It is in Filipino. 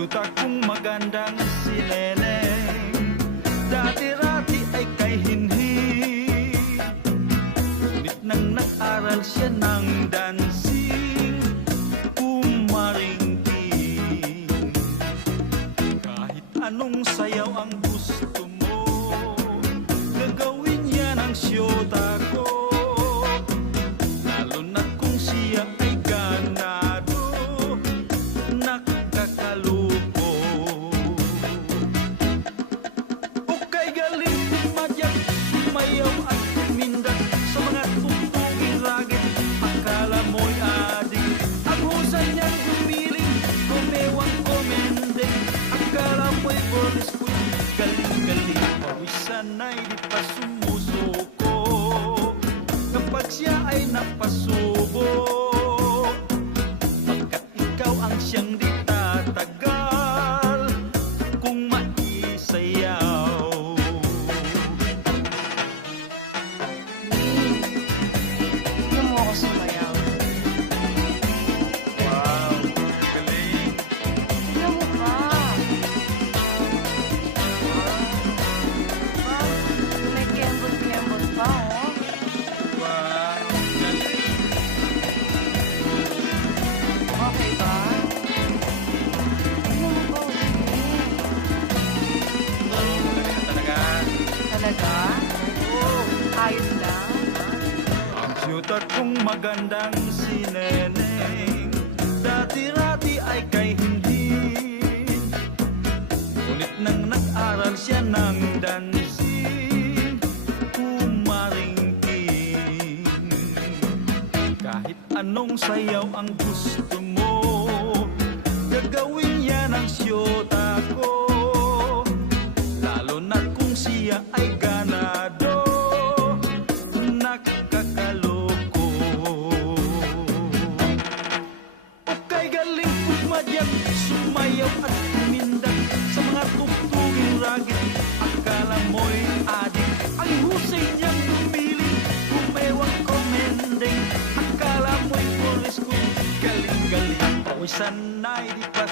syuta kung magandang si Neneng. Dati-rati ay kay Hinhin, ngunit nang nag-aral siya ng dancing, kumaringking. Kahit anong sayaw ang gusto mo, gagawin niya ng syota ko. Lalo na kung siya ay ganado, nakakaluko. Okay, galing kumadyak, sumayaw at kumindak sa mga tugtuging ragged. Akala mo'y adik, ang husay niyang humiling, kumewang komendeng. Akala mo'y bolis-boy, galing-galing, pawisan ay di pa sumusuko. Kapag siya ay napasubo, pagkat ikaw ang siyang di tatagal kung maisayaw. Tingnan mo ako sumayaw. Wow, galing. Tingnan mo pa. Wow. May kembot-kembot pa, oh. Wow, galing. Okay ba? Tingnan mo pa, ulit. Wow, galing talaga. Talaga? Oh. Ayos lang? Ang syuta kung magandang si Neneng, dati-rati ay kay Hinhin, ngunit nang nag-aral siya ng dancing, kumaringking. Kahit anong sayaw ang gusto mo, gagawin yan ang syota ko. Lalo na kung siya ay ganado, nakakaloko. Okay, galing kumadyak, sumayaw at kumindak sa mga tugtuging ragged. Akala mo'y adik, ang husay niyang humiling, kumewang komendeng. Akala mo'y pulis ko, galing-galing, pawisan ay di pa